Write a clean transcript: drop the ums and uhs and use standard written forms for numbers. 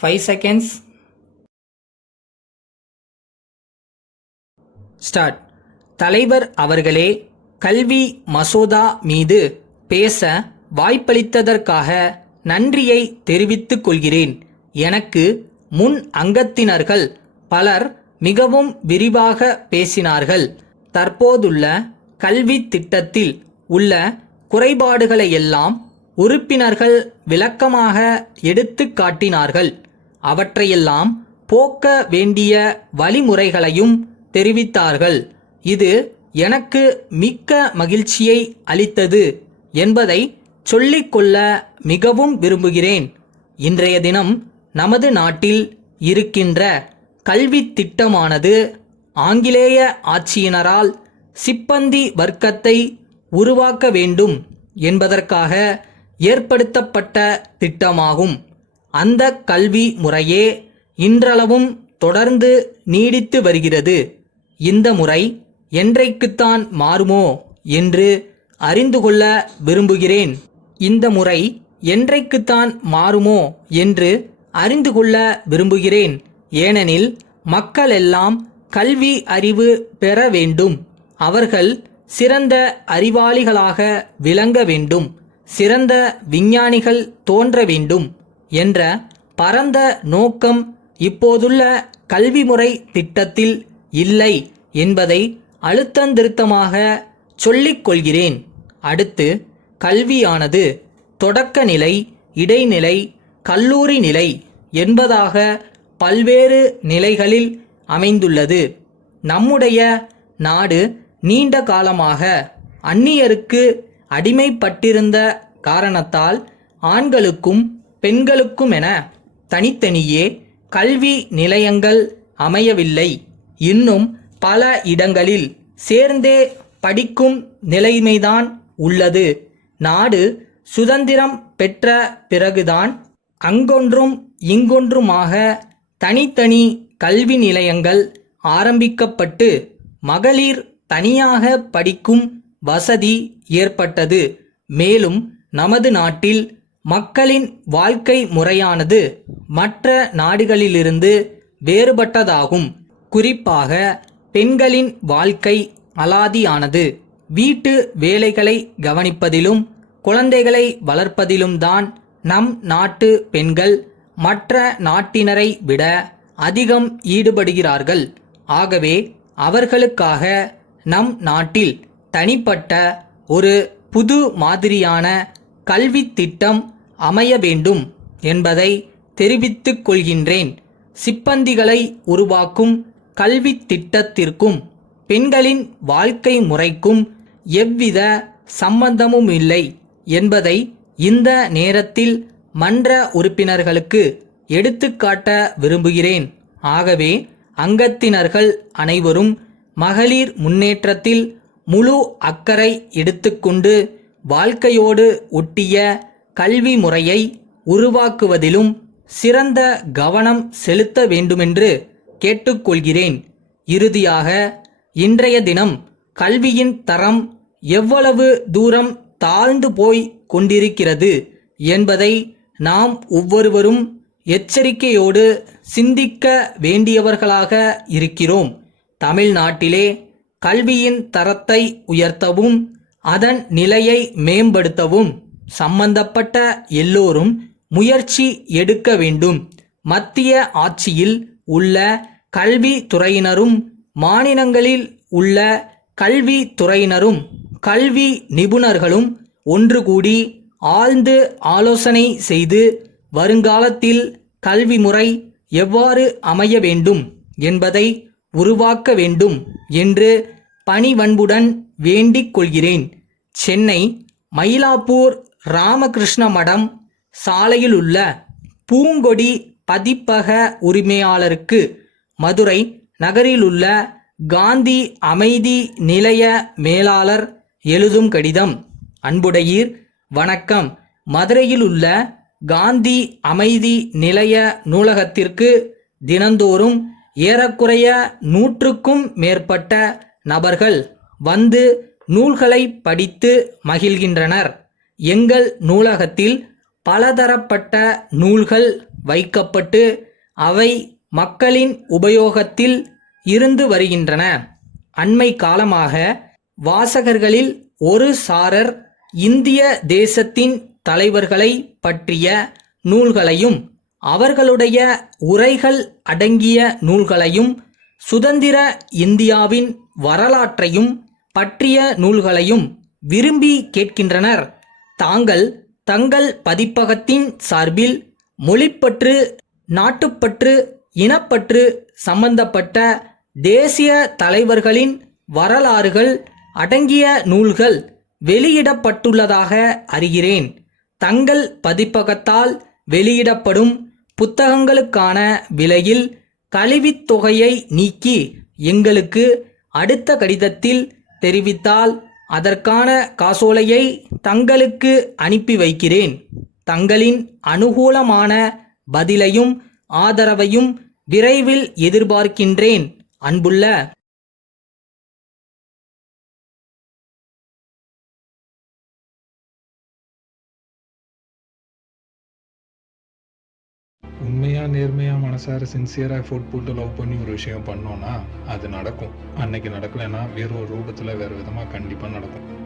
5 seconds. Start. தலைவர் அவர்களே, கல்வி மசோதா மீது பேச வாய்ப்பளித்ததற்காக நன்றியை தெரிவித்துக் கொள்கிறேன். எனக்கு முன் அங்கத்தினர்கள் பலர் மிகவும் விரிவாக பேசினார்கள். தற்போதுள்ள கல்வி திட்டத்தில் உள்ள குறைபாடுகளையெல்லாம் உறுப்பினர்கள் விளக்கமாக எடுத்து காட்டினார்கள். அவற்றையெல்லாம் போக்க வேண்டிய வழிமுறைகளையும் தெரிவித்தார்கள். இது எனக்கு மிக்க மகிழ்ச்சியை அளித்தது என்பதை சொல்லிக்கொள்ள மிகவும் விரும்புகிறேன். இன்றைய தினம் நமது நாட்டில் இருக்கின்ற கல்வி திட்டமானது ஆங்கிலேய ஆட்சியினரால் சிப்பந்தி வர்க்கத்தை உருவாக்க வேண்டும் என்பதற்காக ஏற்படுத்தப்பட்ட திட்டமாகும். அந்த கல்வி முறையே இன்றளவும் தொடர்ந்து நீடித்து வருகிறது. இந்த முறை என்றைக்குத்தான் மாறுமோ என்று அறிந்து கொள்ள விரும்புகிறேன். இந்த முறை என்றைக்குத்தான் மாறுமோ என்று அறிந்து கொள்ள விரும்புகிறேன். ஏனெனில் மக்கள் எல்லாம் கல்வி அறிவு பெற வேண்டும். அவர்கள் சிறந்த அறிவாளிகளாக விளங்க வேண்டும். சிறந்த விஞ்ஞானிகள் தோன்ற வேண்டும் என்ற பரந்த நோக்கம் இப்போதுள்ள கல்வி முறை திட்டத்தில் இல்லை என்பதை அழுத்தந்திருத்தமாக சொல்லிக் கொள்கிறேன். அடுத்து, கல்வியானது தொடக்க நிலை, இடைநிலை, கல்லூரி நிலை என்பதாக பல்வேறு நிலைகளில் அமைந்துள்ளது. நம்முடைய நாடு நீண்ட காலமாக அந்நியருக்கு அடிமைப்பட்டிருந்த காரணத்தால் ஆண்களுக்கும் பெண்களுக்குமென தனித்தனியே கல்வி நிலையங்கள் அமையவில்லை. இன்னும் பல இடங்களில் சேர்ந்தே படிக்கும் நிலைமைதான் உள்ளது. நாடு சுதந்திரம் பெற்ற பிறகுதான் அங்கொன்றும் இங்கொன்றுமாக தனித்தனி கல்வி நிலையங்கள் ஆரம்பிக்கப்பட்டு மகளிர் தனியாக படிக்கும் வசதி ஏற்பட்டது. மேலும் நமது நாட்டில் மக்களின் வாழ்க்கை முறையானது மற்ற நாடுகளிலிருந்து வேறுபட்டதாகும். குறிப்பாக பெண்களின் வாழ்க்கை அலாதியானது. வீட்டு வேலைகளை கவனிப்பதிலும் குழந்தைகளை வளர்ப்பதிலும் தான் நம் நாட்டு பெண்கள் மற்ற நாட்டினரை விட அதிகம் ஈடுபடுகிறார்கள். ஆகவே அவர்களுக்காக நம் நாட்டில் தனிப்பட்ட ஒரு புது மாதிரியான கல்வி திட்டம் அமைய வேண்டும் என்பதை தெரிவித்துக் கொள்கின்றேன். சிப்பந்திகளை உருவாக்கும் கல்வி திட்டத்திற்கும் பெண்களின் வாழ்க்கை முறைக்கும் எவ்வித சம்பந்தமும் இல்லை என்பதை இந்த நேரத்தில் மன்ற உறுப்பினர்களுக்கு எடுத்துக்காட்ட விரும்புகிறேன். ஆகவே அங்கத்தினர்கள் அனைவரும் மகளிர் முன்னேற்றத்தில் முழு அக்கறை எடுத்துக்கொண்டு வாழ்க்கையோடு ஒட்டிய கல்வி முறையை உருவாக்குவதிலும் சிறந்த கவனம் செலுத்த வேண்டுமென்று கேட்டுக்கொள்கிறேன். இறுதியாக, இன்றைய தினம் கல்வியின் தரம் எவ்வளவு தூரம் தாழ்ந்து போய் கொண்டிருக்கிறது என்பதை நாம் ஒவ்வொருவரும் எச்சரிக்கையோடு சிந்திக்க வேண்டியவர்களாக இருக்கிறோம். தமிழ்நாட்டிலே கல்வியின் தரத்தை உயர்த்தவும் அதன் நிலையை மேம்படுத்தவும் சம்பந்தப்பட்ட எல்லோரும் முயற்சி எடுக்க வேண்டும். மத்திய ஆட்சியில் உள்ள கல்வி துறையினரும் மாநிலங்களில் உள்ள கல்வி துறையினரும் கல்வி நிபுணர்களும் ஒன்று கூடி ஆழ்ந்து ஆலோசனை செய்து வருங்காலத்தில் கல்வி முறை எவ்வாறு அமைய வேண்டும் என்பதை உருவாக்க வேண்டும் என்று பணிவன்புடன் வேண்டிக் கொள்கிறேன். சென்னை மயிலாப்பூர் ராமகிருஷ்ண மடம் சாலையில் உள்ள பூங்கொடி பதிப்பக உரிமையாளருக்கு மதுரை நகரிலுள்ள காந்தி அமைதி நிலைய மேலாளர் எழுதும் கடிதம். அன்புடையீர், வணக்கம். மதுரையிலுள்ள காந்தி அமைதி நிலைய நூலகத்திற்கு தினந்தோறும் ஏறக்குறைய 100க்கும் மேற்பட்ட நபர்கள் வந்து நூல்களை படித்து மகிழ்கின்றனர். எங்கள் நூலகத்தில் பலதரப்பட்ட நூல்கள் வைக்கப்பட்டு அவை மக்களின் உபயோகத்தில் இருந்து வருகின்றன. அண்மை காலமாக வாசகர்களில் ஒரு சாரர் இந்திய தேசத்தின் தலைவர்களை பற்றிய நூல்களையும் அவர்களுடைய உரைகள் அடங்கிய நூல்களையும் சுதந்திர இந்தியாவின் வரலாற்றையும் பற்றிய நூல்களையும் விரும்பி கேட்கின்றனர். தாங்கள் தங்கள் பதிப்பகத்தின் சார்பில் மொழிப்பற்று, நாட்டுப்பற்று, இனப்பற்று சம்பந்தப்பட்ட தேசிய தலைவர்களின் வரலாறுகள் அடங்கிய நூல்கள் வெளியிடப்பட்டுள்ளதாக அறிகிறேன். தங்கள் பதிப்பகத்தால் வெளியிடப்படும் புத்தகங்களுக்கான விலையில் கழிவுத் தொகையை நீக்கி எங்களுக்கு அடுத்த கடிதத்தில் தெரிவித்தால் அதற்கான காசோலையை தங்களுக்கு அனுப்பி வைக்கிறேன். தங்களின் அனுகூலமான பதிலையும் ஆதரவையும் விரைவில் எதிர்பார்க்கின்றேன். அன்புள்ள உண்மையா நேர்மையா மனசார சின்சியரா எஃபோர்ட் போட்டு லவ் பண்ணி ஒரு விஷயம் பண்ணோம்னா அது நடக்கும். அன்னைக்கு நடக்கலைன்னா வேற ஒரு ரூபத்துல வேற விதமா கண்டிப்பா நடக்கும்.